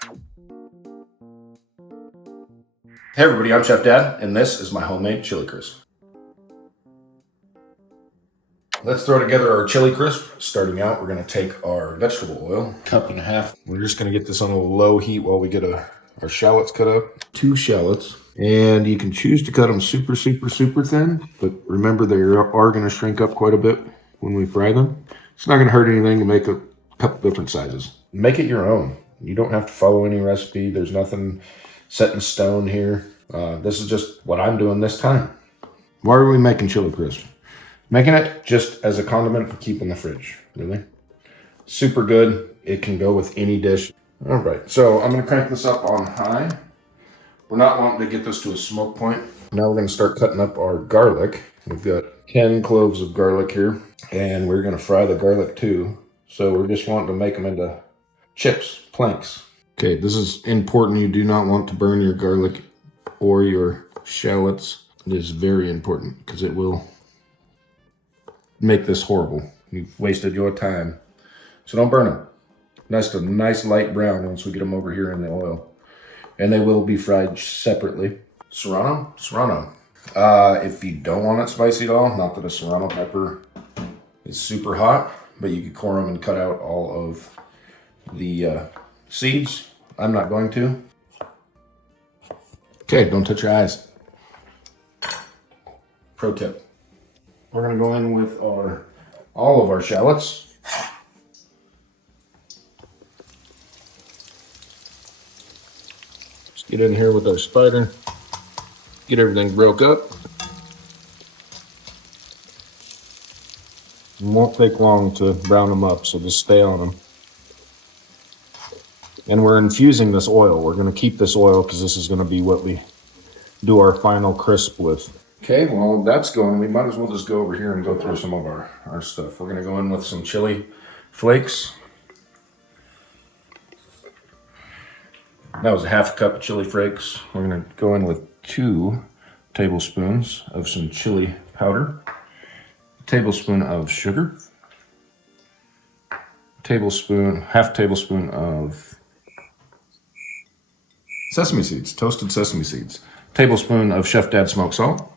Hey everybody, I'm Chef Dad, and this is my homemade chili crisp. Let's throw together our chili crisp. Starting out, we're gonna take our vegetable oil, 1.5 cups. We're just gonna get this on a low heat while we get our shallots cut up. 2 shallots. And you can choose to cut them super thin, but remember they are gonna shrink up quite a bit when we fry them. It's not gonna hurt anything to make a couple different sizes. Make it your own. You don't have to follow any recipe. There's nothing set in stone here. This is just what I'm doing this time. Why are we making chili crisp? Making it just as a condiment to keep in the fridge, really. Super good. It can go with any dish. All right, so I'm gonna crank this up on high. We're not wanting to get this to a smoke point. Now we're gonna start cutting up our garlic. We've got 10 cloves of garlic here, and we're gonna fry the garlic too. So we're just wanting to make them into chips, planks. Okay, this is important. You do not want to burn your garlic or your shallots. It is very important because it will make this horrible. You've wasted your time. So don't burn them. Nice light brown once we get them over here in the oil. And they will be fried separately. Serrano? Serrano. If you don't want it spicy at all, not that a serrano pepper is super hot, but you could core them and cut out all of the seeds. I'm not going to. Okay, don't touch your eyes. Pro tip. We're gonna go in with all of our shallots. Just get in here with our spider. Get everything broke up. It won't take long to brown them up, so just stay on them. And we're infusing this oil. We're gonna keep this oil because this is gonna be what we do our final crisp with. Okay, well that's going. We might as well just go over here and go through some of our stuff. We're gonna go in with some chili flakes. That was 1/2 cup of chili flakes. We're gonna go in with 2 tablespoons of some chili powder, a tablespoon of sugar, half tablespoon of sesame seeds, toasted sesame seeds, tablespoon of Chef Dad smoked salt,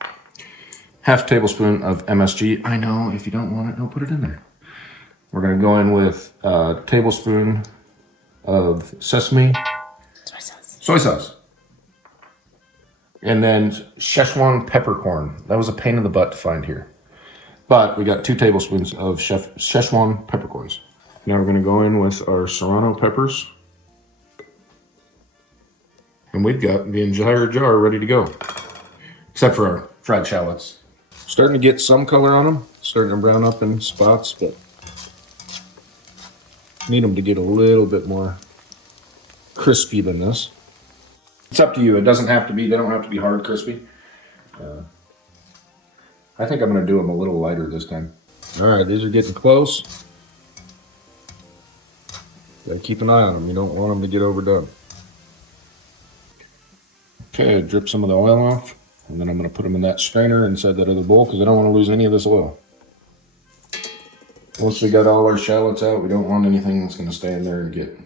half tablespoon of MSG. I know, if you don't want it, don't put it in there. We're gonna go in with a tablespoon of sesame soy sauce. And then Szechuan peppercorn. That was a pain in the butt to find here. But we got 2 tablespoons of Szechuan peppercorns. Now we're gonna go in with our serrano peppers. And we've got the entire jar ready to go. Except for our fried shallots. Starting to get some color on them. Starting to brown up in spots, but need them to get a little bit more crispy than this. It's up to you. It doesn't have to be, they don't have to be hard crispy. I think I'm gonna do them a little lighter this time. All right, these are getting close. Gotta keep an eye on them. You don't want them to get overdone. Okay, drip some of the oil off, and then I'm gonna put them in that strainer inside that other bowl because I don't want to lose any of this oil. Once we got all our shallots out, we don't want anything that's gonna stay in there and get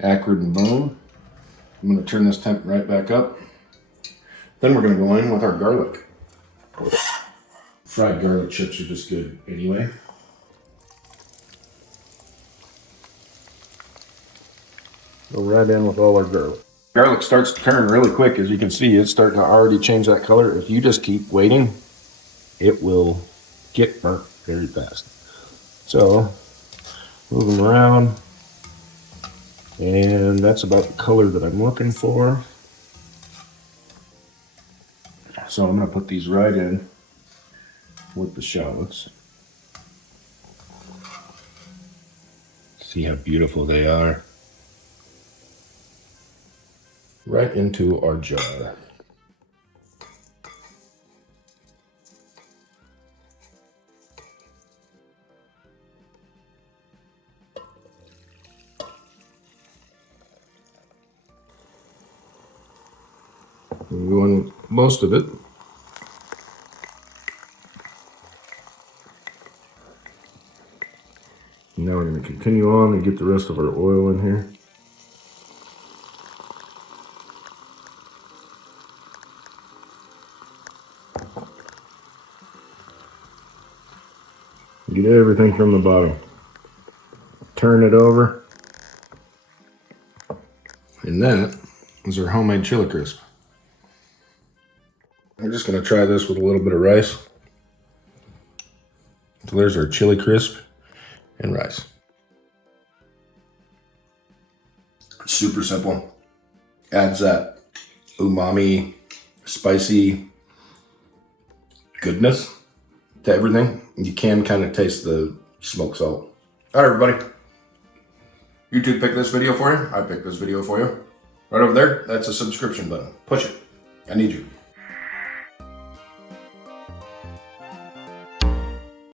acrid and bone. I'm gonna turn this temp right back up. Then we're gonna go in with our garlic. Fried garlic chips are just good anyway. Go right in with all our garlic. Garlic starts to turn really quick. As you can see, it's starting to already change that color. If you just keep waiting, it will get burnt very fast. So, move them around. And that's about the color that I'm looking for. So I'm gonna put these right in with the shallots. See how beautiful they are. Right into our jar. I'm going with most of it. Now we're going to continue on and get the rest of our oil in here. Get everything from the bottom. Turn it over. And that is our homemade chili crisp. I'm just gonna try this with a little bit of rice. So there's our chili crisp and rice. Super simple. Adds that umami, spicy goodness to everything. You can kind of taste the smoked salt. All right, everybody. YouTube picked this video for you. I picked this video for you. Right over there, that's a subscription button. Push it. I need you.